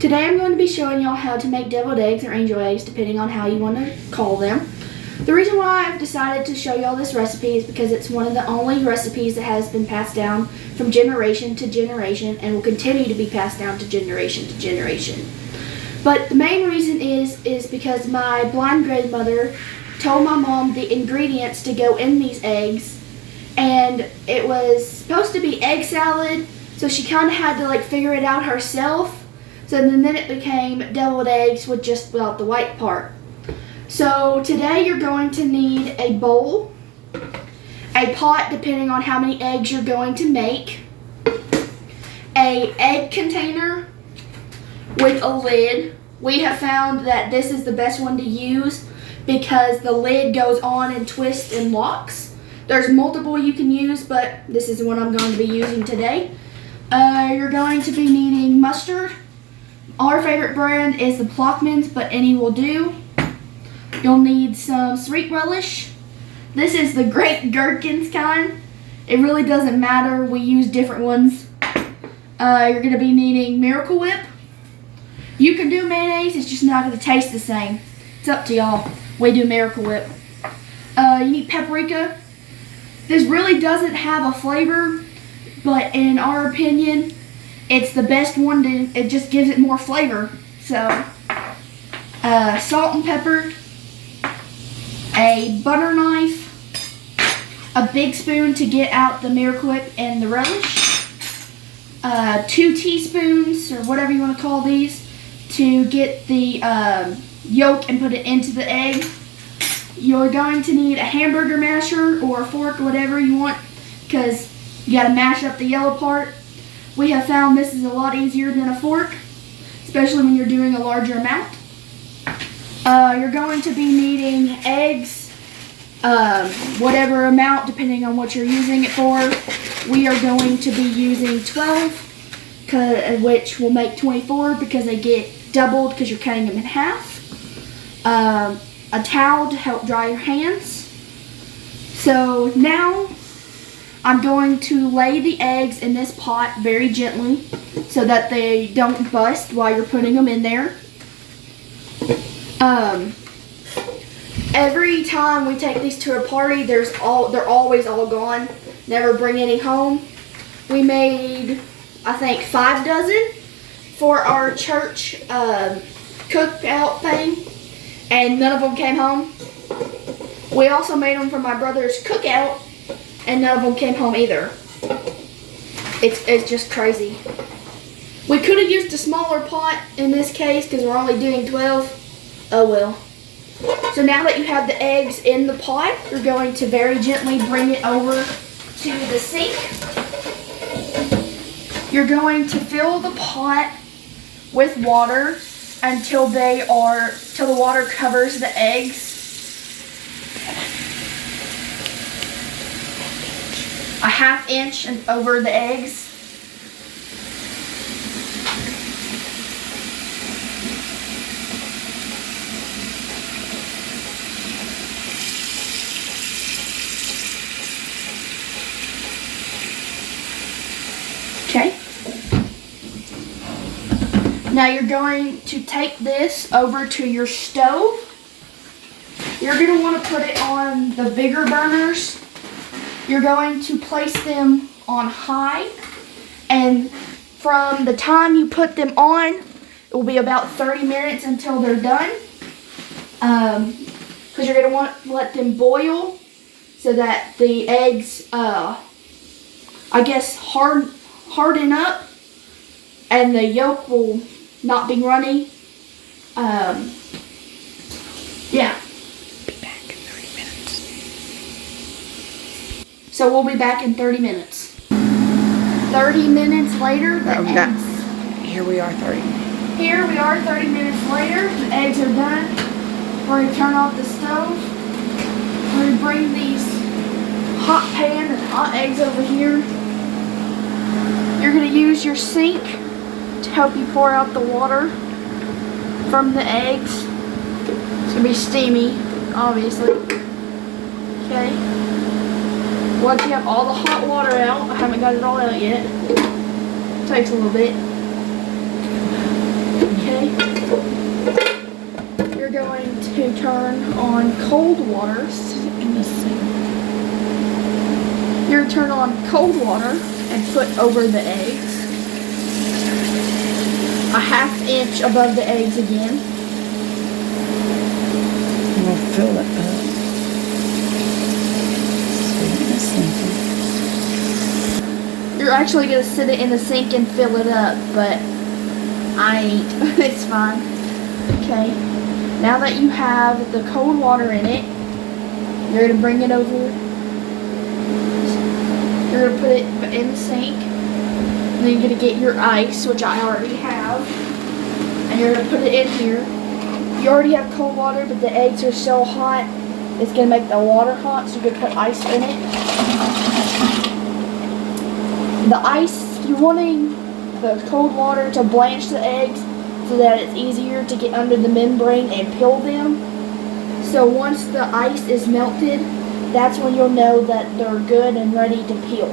Today I'm going to be showing y'all how to make deviled eggs or angel eggs, depending on how you want to call them. The reason why I've decided to show y'all this recipe is because it's one of the only recipes that has been passed down from generation to generation and will continue to be passed down to generation. But the main reason is because my blind grandmother told my mom the ingredients to go in these eggs, and it was supposed to be egg salad, so she kind of had to figure it out herself. So then it became deviled eggs with just without the white part. So today you're going to need a bowl, a pot depending on how many eggs you're going to make, a egg container with a lid. We have found that this is the best one to use because the lid goes on and twists and locks. There's multiple you can use, but this is the one I'm going to be using today. You're going to be needing mustard. Our favorite brand is the Plockman's, but any will do. You'll need some sweet relish. This is the Great Gherkins kind. It really doesn't matter. We use different ones. You're going to be needing Miracle Whip. You can do mayonnaise. It's just not going to taste the same. It's up to y'all. We do Miracle Whip. You need paprika. This really doesn't have a flavor, but in our opinion, it's the best one it just gives it more flavor. So, salt and pepper, a butter knife, a big spoon to get out the Miracle Whip and the relish, 2 teaspoons, or whatever you want to call these, to get the yolk and put it into the egg. You're going to need a hamburger masher or a fork, whatever you want, because you got to mash up the yellow part. We have found this is a lot easier than a fork, especially when you're doing a larger amount. You're going to be needing eggs, whatever amount depending on what you're using it for. We are going to be using 12, which will make 24 because they get doubled because you're cutting them in half. A towel to help dry your hands. So now I'm going to lay the eggs in this pot very gently so that they don't bust while you're putting them in there. Every time we take these to a party, they're always all gone. Never bring any home. We made, I think, 5 dozen for our church cookout thing, and none of them came home. We also made them for my brother's cookout, and none of them came home either. It's just crazy. We could have used a smaller pot in this case because we're only doing 12. Oh well. So now that you have the eggs in the pot, you're going to very gently bring it over to the sink. You're going to fill the pot with water until the water covers the eggs. A 1/2 inch and over the eggs. Okay. Now you're going to take this over to your stove. You're going to want to put it on the bigger burners. You're going to place them on high, and from the time you put them on, it will be about 30 minutes until they're done. Because you're going to want to let them boil so that the eggs, I guess, harden up, and the yolk will not be runny. Yeah. So we'll be back in 30 minutes. 30 minutes later, the eggs. Here we are 30 minutes later. The eggs are done. We're going to turn off the stove. We're going to bring these hot pan and hot eggs over here. You're going to use your sink to help you pour out the water from the eggs. It's going to be steamy, obviously. Okay. Once you have all the hot water out, I haven't got it all out yet. Takes a little bit. cold water. In the sink. You're gonna turn on cold water and put over the eggs. A 1/2 inch above the eggs again. And we'll fill it up. You're actually gonna sit it in the sink and fill it up, but I ain't. It's fine. Okay. Now that you have the cold water in it, you're gonna bring it over. You're gonna put it in the sink. And then you're gonna get your ice, which I already have. And you're gonna put it in here. You already have cold water, but the eggs are so hot, it's gonna make the water hot, so you're gonna put ice in it. The ice, you're wanting the cold water to blanch the eggs so that it's easier to get under the membrane and peel them. So once the ice is melted, that's when you'll know that they're good and ready to peel.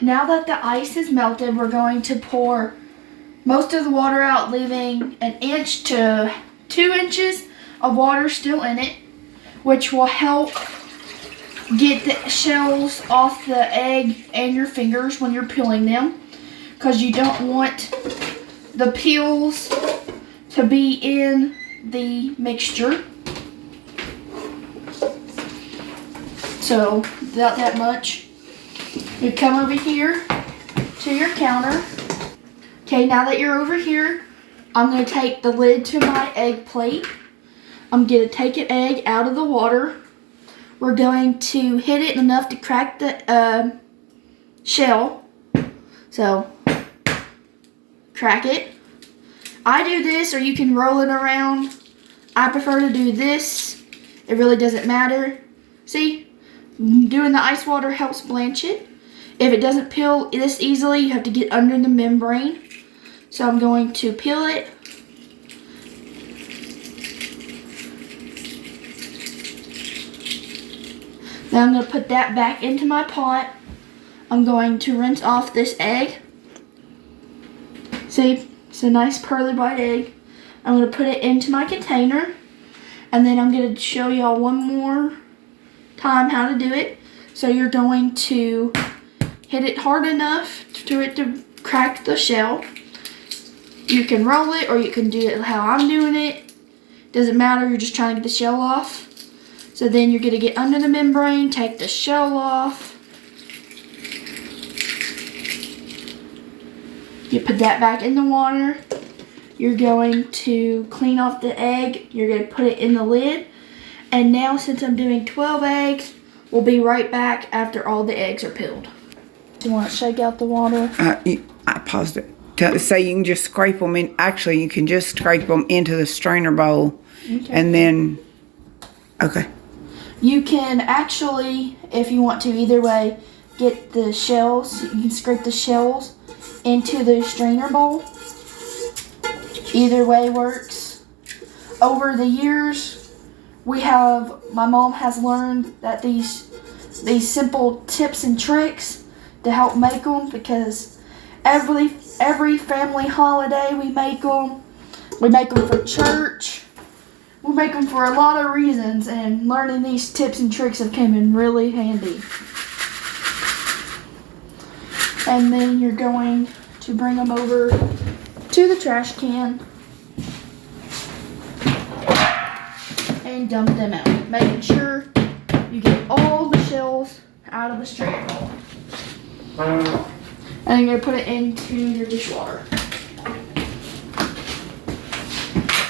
Now that the ice is melted, we're going to pour most of the water out, leaving 1 inch to 2 inches of water still in it, which will help get the shells off the egg and your fingers when you're peeling them, because you don't want the peels to be in the mixture. So without that much, you come over here to your counter. Okay, now that you're over here, I'm going to take the lid to my egg plate. I'm going to take an egg out of the water. We're going to hit it enough to crack the shell. So, crack it. I do this, or you can roll it around. I prefer to do this. It really doesn't matter. See, doing the ice water helps blanch it. If it doesn't peel this easily, you have to get under the membrane. So I'm going to peel it. Then I'm going to put that back into my pot. I'm going to rinse off this egg. See, it's a nice pearly white egg. I'm going to put it into my container. And then I'm going to show y'all one more time how to do it. So you're going to hit it hard enough to it to crack the shell. You can roll it, or you can do it how I'm doing it. Doesn't matter, you're just trying to get the shell off. So then you're going to get under the membrane, take the shell off. You put that back in the water. You're going to clean off the egg. You're going to put it in the lid. And now, since I'm doing 12 eggs, we'll be right back after all the eggs are peeled. Do you want to shake out the water? I paused it. So you can just scrape them in. Actually, you can just scrape them into the strainer bowl. Okay. And then, okay. You can actually, if you want to, either way, get the shells. You can scrape the shells into the strainer bowl. Either way works. Over the years, my mom has learned that these simple tips and tricks to help make them, because every family holiday we make them. We make them for church. We make them for a lot of reasons, and learning these tips and tricks have come in really handy. And then you're going to bring them over to the trash can and dump them out, making sure you get all the shells out of the strainer bowl. And you're going to put it into your dishwater.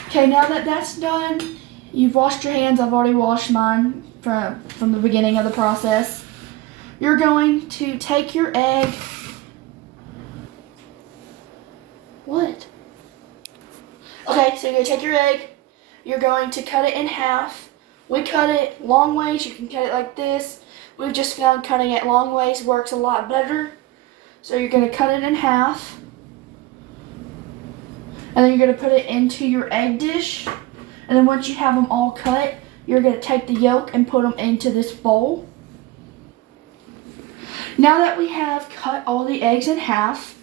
Okay, now that that's done, you've washed your hands. I've already washed mine from the beginning of the process. You're going to take your egg. What? Okay, so you're going to take your egg. You're going to cut it in half. We cut it long ways. You can cut it like this. We've just found cutting it long ways works a lot better. So you're going to cut it in half. And then you're going to put it into your egg dish. And then once you have them all cut, you're going to take the yolk and put them into this bowl. Now that we have cut all the eggs in half,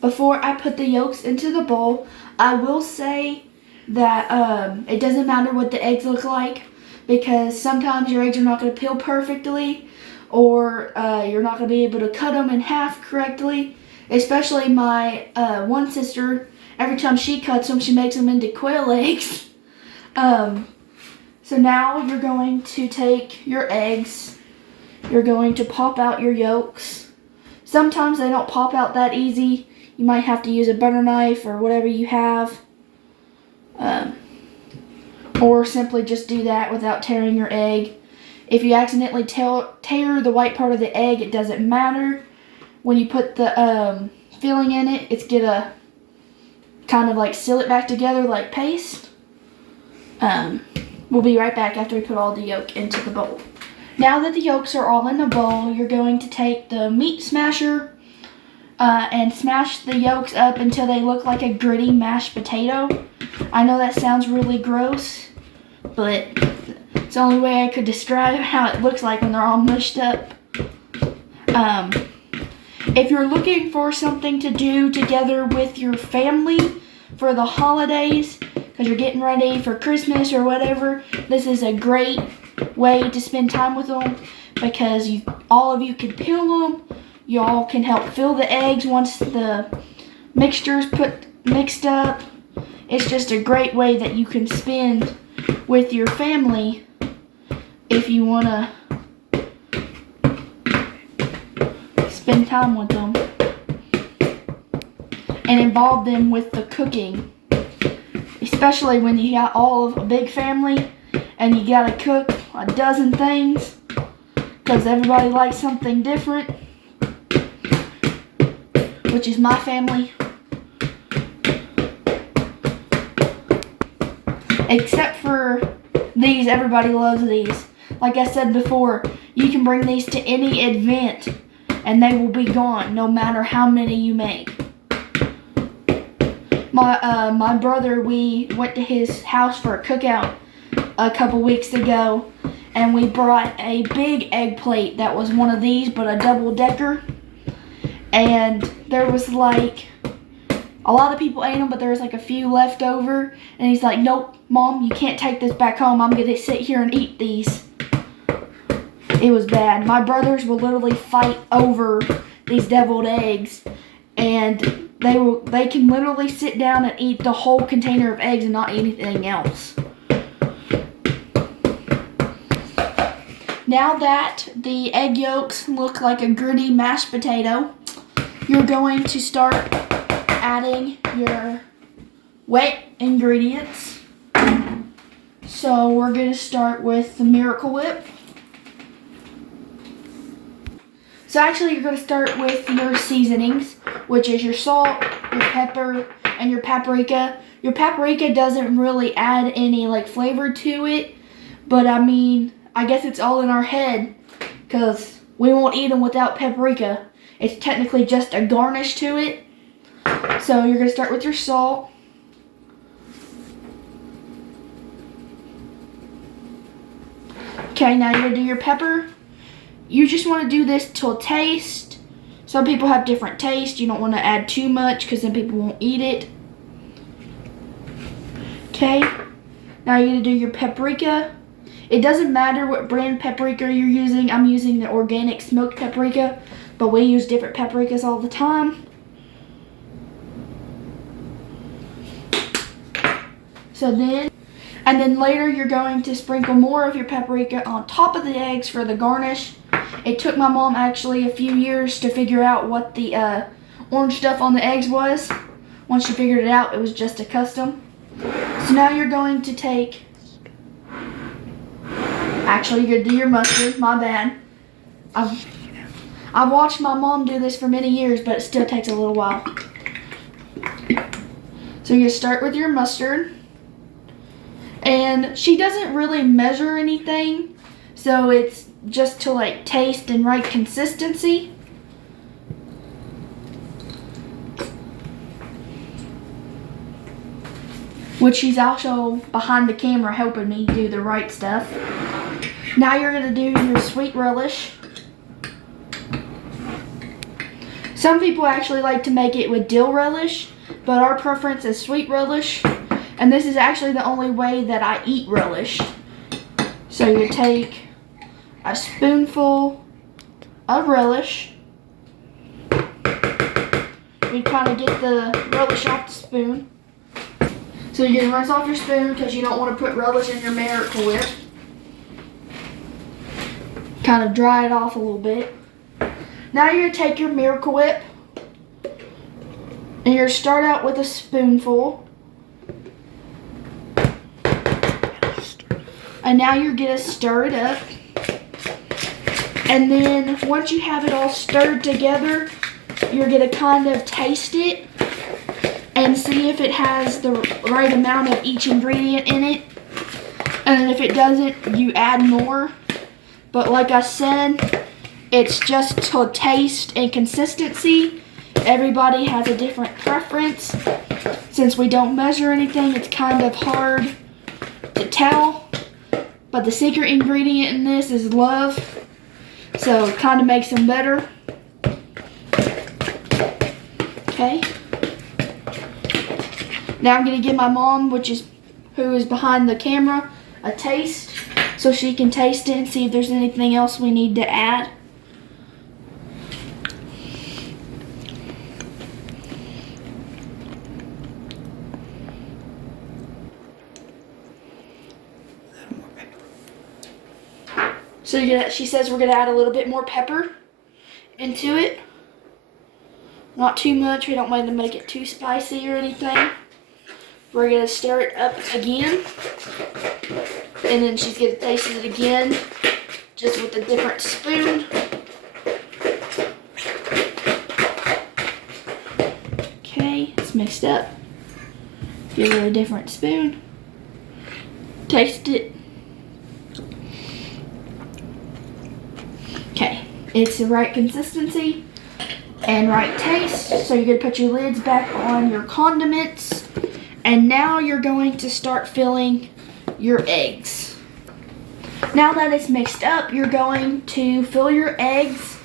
before I put the yolks into the bowl, I will say that it doesn't matter what the eggs look like, because sometimes your eggs are not going to peel perfectly, or you're not going to be able to cut them in half correctly. Especially my one sister, every time she cuts them, she makes them into quail eggs. So now you're going to take your eggs, you're going to pop out your yolks. Sometimes they don't pop out that easy. You might have to use a butter knife or whatever you have. Or simply just do that without tearing your egg. If you accidentally tear the white part of the egg, it doesn't matter. When you put the filling in it, it's gonna kind of like seal it back together like paste. We'll be right back after we put all the yolk into the bowl. Now that the yolks are all in the bowl, you're going to take the meat smasher and smash the yolks up until they look like a gritty mashed potato. I know that sounds really gross, but it's the only way I could describe how it looks like when they're all mushed up. If you're looking for something to do together with your family for the holidays, because you're getting ready for Christmas or whatever, this is a great way to spend time with them, because all of you can peel them. You all can help fill the eggs once the mixture's mixed up. It's just a great way that you can spend with your family if you want to spend time with them and involve them with the cooking, especially when you got all of a big family and you gotta cook a dozen things because everybody likes something different, which is my family. Except for these, everybody loves these. Like I said before, you can bring these to any event and they will be gone no matter how many you make. My brother, we went to his house for a cookout a couple weeks ago, and we brought a big egg plate that was one of these but a double-decker, and there was like a lot of people ate them, but there was like a few left over, and he's like, "Nope, Mom, you can't take this back home. I'm gonna sit here and eat these." It was bad. My brothers will literally fight over these deviled eggs, and they can literally sit down and eat the whole container of eggs and not eat anything else. Now that the egg yolks look like a gritty mashed potato, you're going to start adding your wet ingredients. So we're going to start with the Miracle Whip. So actually you're going to start with your seasonings, which is your salt, your pepper, and your paprika. Your paprika doesn't really add any like flavor to it, but I mean, I guess it's all in our head because we won't eat them without paprika. It's technically just a garnish to it. So you're going to start with your salt. Okay, now you're going to do your pepper. You just want to do this till taste. Some people have different taste. You don't want to add too much because then people won't eat it. Okay, now you're going to do your paprika. It doesn't matter what brand paprika you're using. I'm using the organic smoked paprika, but we use different paprikas all the time. And then later you're going to sprinkle more of your paprika on top of the eggs for the garnish. It took my mom actually a few years to figure out what the orange stuff on the eggs was. Once she figured it out, it was just a custom. So now you're going to take, actually you're going to do your mustard, my bad. I've watched my mom do this for many years, but it still takes a little while. So you start with your mustard. And she doesn't really measure anything, so it's just to like taste and right consistency. Which she's also behind the camera helping me do the right stuff. Now you're going to do your sweet relish. Some people actually like to make it with dill relish, but our preference is sweet relish. And this is actually the only way that I eat relish. So you take a spoonful of relish. You kind of get the relish off the spoon. So you're going to rinse off your spoon because you don't want to put relish in your Miracle Whip. Kind of dry it off a little bit. Now you're going to take your Miracle Whip and you're going to start out with a spoonful. And now you're going to stir it up. And then once you have it all stirred together, you're going to kind of taste it and see if it has the right amount of each ingredient in it. And then if it doesn't, you add more. But like I said, it's just to taste and consistency. Everybody has a different preference. Since we don't measure anything, it's kind of hard to tell. But the secret ingredient in this is love. So it kind of makes them better. Okay. Now I'm going to give my mom, who is behind the camera, a taste so she can taste it and see if there's anything else we need to add. So she says we're going to add a little bit more pepper into it. Not too much. We don't want to make it too spicy or anything. We're going to stir it up again. And then she's going to taste it again, just with a different spoon. Okay, it's mixed up. Give it a different spoon. Taste it. Okay, it's the right consistency and right taste. So you're going to put your lids back on your condiments. And now you're going to start filling your eggs. Now that it's mixed up, you're going to fill your eggs.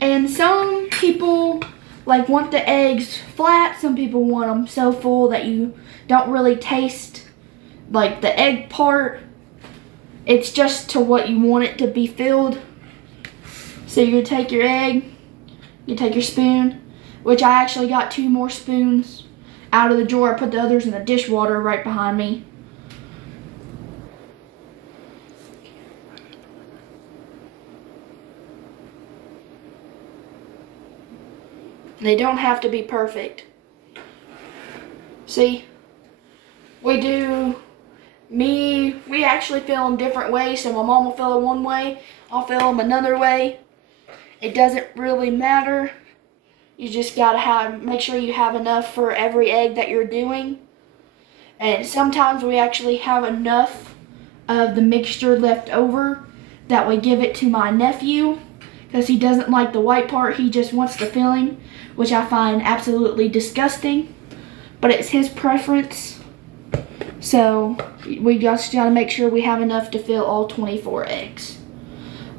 And some people want the eggs flat. Some people want them so full that you don't really taste the egg part. It's just to what you want it to be filled. So you're going to take your egg, you take your spoon, which I actually got 2 more spoons out of the drawer. I put the others in the dishwater right behind me. They don't have to be perfect. See, we actually fill them different ways. So my mom will fill them one way, I'll fill them another way. It doesn't really matter. You just gotta make sure you have enough for every egg that you're doing. And sometimes we actually have enough of the mixture left over that we give it to my nephew because he doesn't like the white part. He just wants the filling, which I find absolutely disgusting. But it's his preference. So we just gotta make sure we have enough to fill all 24 eggs.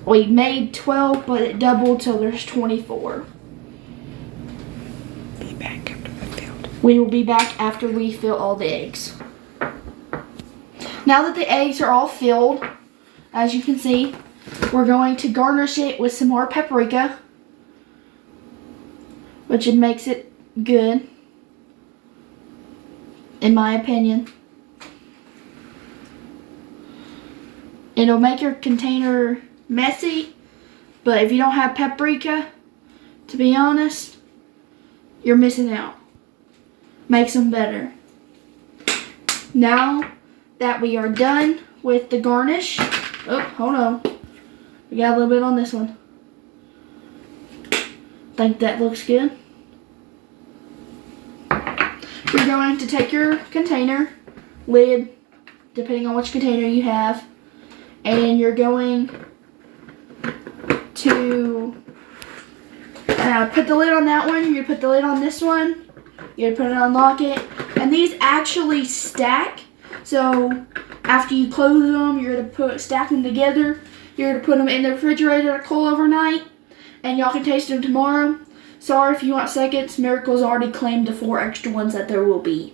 We made 12, but it doubled till there's 24. Be back after we filled. We will be back after we fill all the eggs. Now that the eggs are all filled, as you can see, we're going to garnish it with some more paprika, which makes it good, in my opinion. It'll make your container messy, but if you don't have paprika, to be honest, you're missing out. Makes them better. Now that we are done with the garnish, oh, hold on. We got a little bit on this one. Think that looks good. You're going to take your container, lid, depending on which container you have, and you're going to put the lid on that one. You're going to put the lid on this one. You're going to put it, unlock it. And these actually stack. So after you close them, you're going to stack them together. You're going to put them in the refrigerator to cool overnight. And y'all can taste them tomorrow. Sorry if you want seconds. Miracle's already claimed the 4 extra ones that there will be.